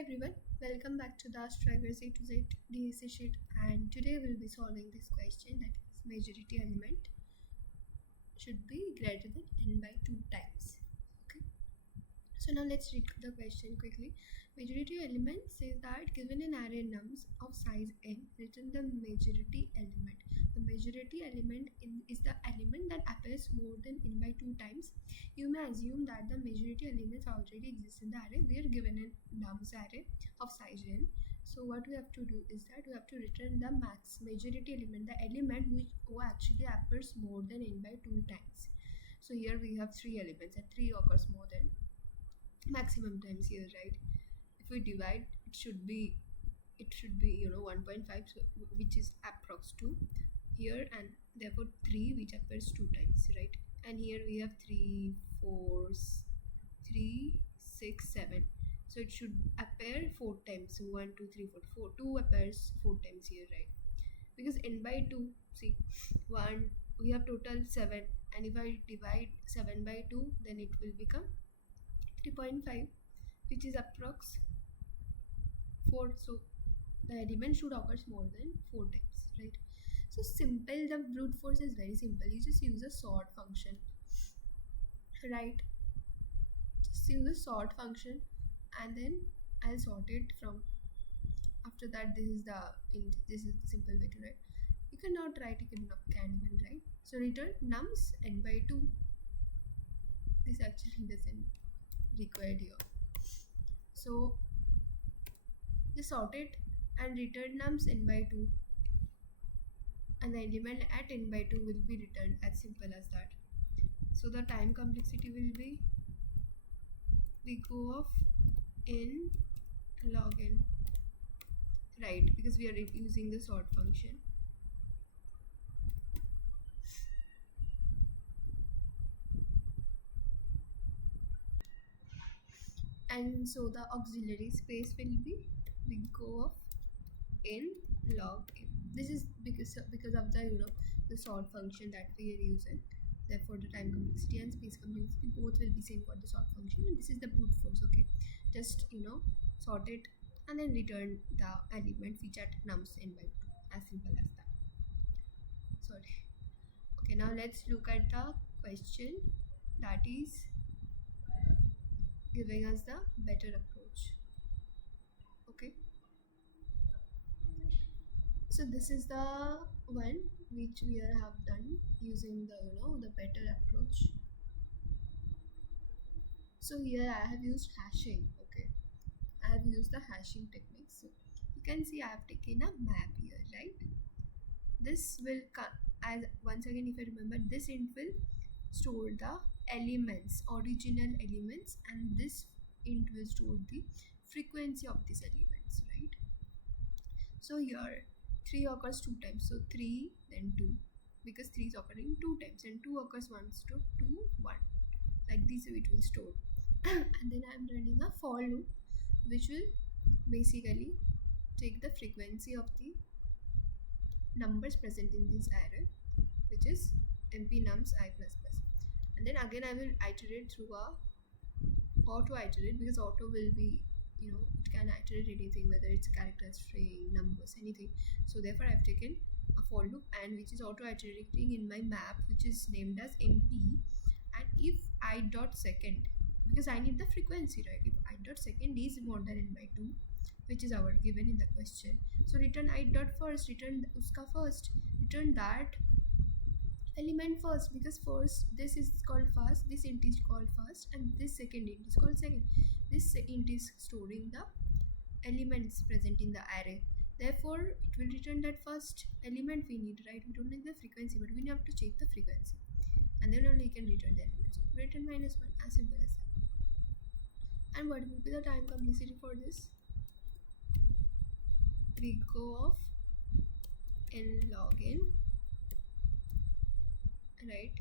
everyone, welcome back to the Strivers A to Z DAC sheet, and today we'll be solving this question, that is majority element should be greater than n by 2 times. Okay, so now let's read the question quickly. Majority element says that given an array nums of size n, return the majority element. The majority element is the element that appears more than n by 2 times. You may assume that the majority elements already exist in the array. We are given a nums array of size n. So what we have to do is that we have to return the majority element, the element which actually appears more than n by 2 times. So here we have 3 elements and 3 occurs more than maximum times here, right? If we divide, it should be 1.5, so, which is approx 2 here, and therefore 3 which appears 2 times, right? And here we have 3 4 3 6 7, so it should appear 4 times. So 1 2 3 4 2 appears 4 times here, right? Because n by 2, see, 1 we have total 7, and if I divide 7 by 2, then it will become 3.5, which is approx 4. So the element should occur more than 4 times, right? So simple, the brute force is very simple. You just use a sort function, right? Just use a sort function, and then I'll sort it from after that. This is the simple way to write. You cannot write, you can even write. So return nums n by 2. This actually doesn't required here. So just sort it and return nums n by 2, and the element at n by 2 will be returned, as simple as that. So the time complexity will be O of n log n, right? Because we are using the sort function. And so the auxiliary space will be O of n log n. This is because of the sort function that we are using. Therefore the time complexity and space complexity both will be same for the sort function, and this is the brute force. Okay, just sort it and then return the element which at nums n by 2, as simple as that. Sorry. Okay, now let's look at the question that is giving us the better approach. Okay, so this is the one which we have done using the better approach. So here I have used hashing. Okay, I have used the hashing technique. So you can see I have taken a map here, right? This will as once again, if I remember, this int will store the elements, original elements, and this int will store the frequency of these elements, right? So here 3 occurs 2 times, so 3 then 2, because 3 is occurring 2 times, and 2 occurs once, to 2 1, like this it will store. And then I am running a for loop which will basically take the frequency of the numbers present in this array, which is mp nums I plus plus, and then again I will iterate through a auto iterate, because auto will be it can iterate anything, whether it's a character, string, numbers, anything. So therefore I've taken a for loop, and which is auto iterating in my map, which is named as mp. And if I dot second, because I need the frequency, right? If I dot second is more than n by 2, which is our given in the question, so return I dot first, return uska first, return that element first, because first this is called first, this int is called first, and this second int is called second. This int is storing the elements present in the array, therefore it will return that first element we need, right? We don't need the frequency, but we have to check the frequency, and then only you can return the element. So return -1, as simple as that. And what will be the time complexity for this? O of n log n, right?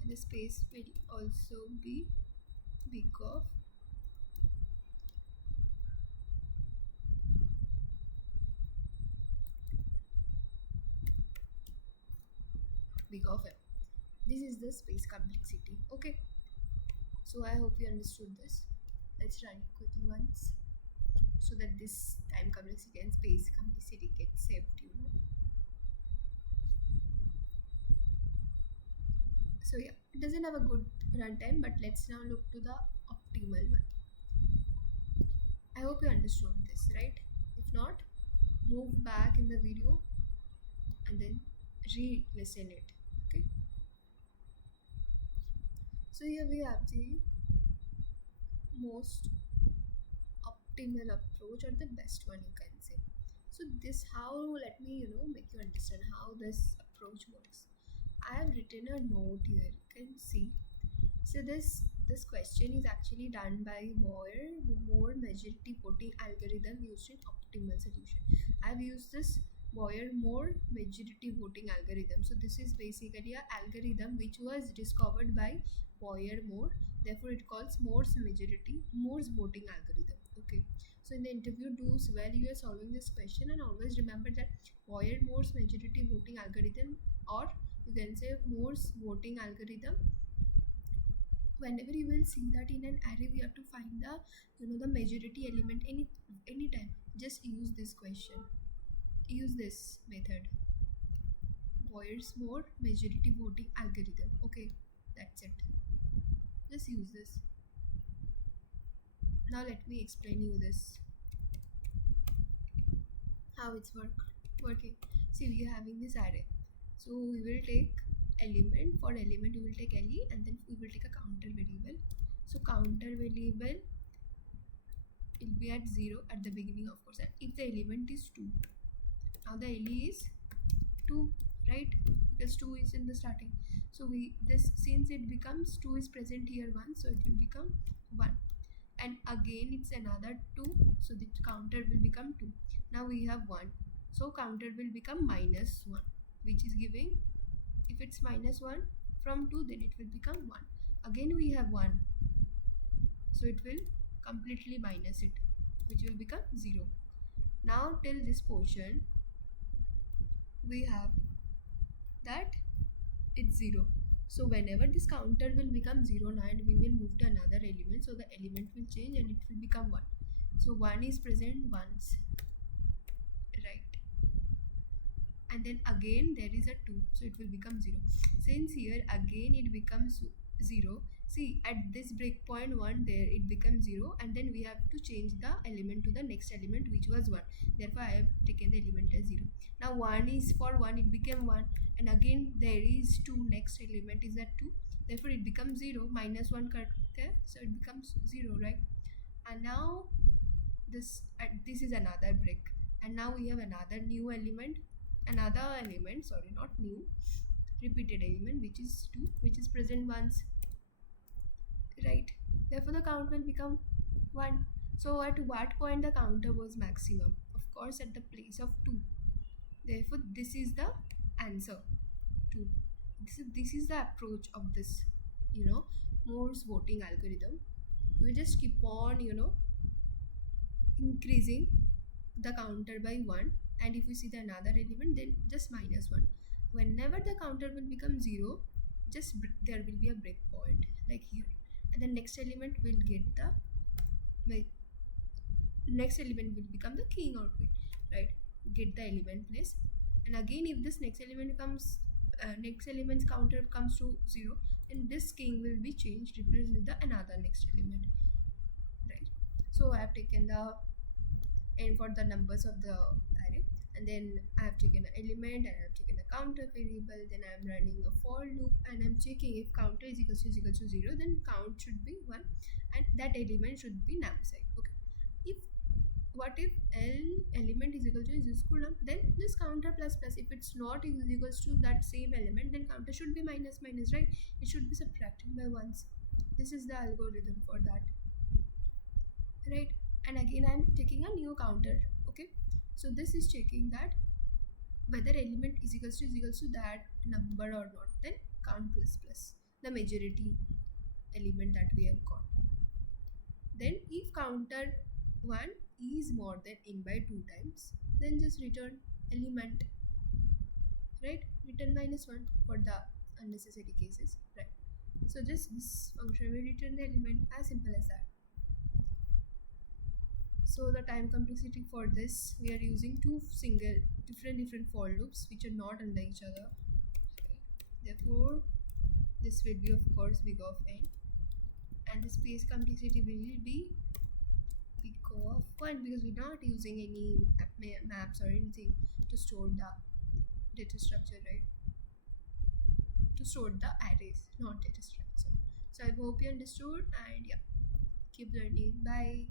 And the space will also be O of m. This is the space complexity. Okay, so I hope you understood this. Let's run it quickly once. so that this time complexity and space complexity gets saved. So yeah, it doesn't have a good runtime, but let's now look to the optimal one. I hope you understood this, right? If not, move back in the video and then re-listen it. Okay. So here we have the most optimal approach, or the best one, you can say. So this how, let me make you understand how this approach works. I have written a note here, you can see. So this question is actually done by Moore majority voting algorithm used in optimal solution. I've used this Moore majority voting algorithm. So this is basically an algorithm which was discovered by Moore. Therefore, it calls Moore's voting algorithm. Okay. So in the interview, do well you are solving this question, and always remember that Moore's majority voting algorithm, or you can say Moore's voting algorithm. Whenever you will see that in an array, we have to find the majority element anytime. Just use this question. Use this method. Moore majority voting algorithm. Okay, that's it. Just use this. Now let me explain you this. How it's working. See, we are having this array. So we will take element. For element, we will take LE, and then we will take a counter variable. So counter variable will be at 0 at the beginning, of course, and if the element is 2. Now the LE is 2, right? Because 2 is in the starting. So since it becomes 2 is present here 1, so it will become 1. And again it's another 2, so the counter will become 2. Now we have 1, so counter will become -1, which is giving, if it's -1 from 2, then it will become 1. Again we have 1, so it will completely minus it, which will become 0. Now till this portion we have that it's 0. So whenever this counter will become 0 now, and we will move to another element, so the element will change and it will become 1. So 1 is present once, right? And then again there is a 2, so it will become 0. Since here again it becomes 0, see at this breakpoint 1, there it becomes 0, and then we have to change the element to the next element, which was 1. Therefore I have taken the element as 0. Now 1 is for 1, it became 1, and again there is 2, next element is at 2, therefore it becomes 0. -1 cut there, so it becomes 0, right? And now this is another break, and now we have another element, sorry, not new, repeated element, which is 2, which is present once, right? Therefore the count will become 1. So at what point the counter was maximum? Of course at the place of 2. Therefore this is the answer. 2. This is the approach of this Moore's voting algorithm. We just keep on increasing the counter by 1, and if we see the another element, then just -1. Whenever the counter will become 0, just there will be a breakpoint like here, and the next element will get the next element will become the king or queen, right? Get the element place, and again if this next element comes next element's counter comes to 0, then this king will be changed, replaced with the another next element, right? So I have taken the and for the numbers of the array, and then I have taken an element, and I have taken a counter variable, then I am running a for loop, and I'm checking if counter is equal to 0, then count should be 1, and that element should be num side. Okay, what if element is equal to then this counter plus plus. If it's not equals to that same element, then counter should be minus, right? It should be subtracted by ones. This is the algorithm for that, right? And again I'm taking a new counter. Okay, so this is checking that whether element is equals to that number or not, then count plus plus the majority element that we have got. Then if counter 1 is more than n by 2 times, then just return element, right? Return -1 for the unnecessary cases, right? So just this function will return the element, as simple as that. So the time complexity for this, we are using two single different for loops which are not under each other. Therefore, this will be of course big of n, and the space complexity will be big of 1 because we're not using any maps or anything to store the data structure, right? To store the arrays, not data structure. So I hope you understood, and yeah, keep learning. Bye.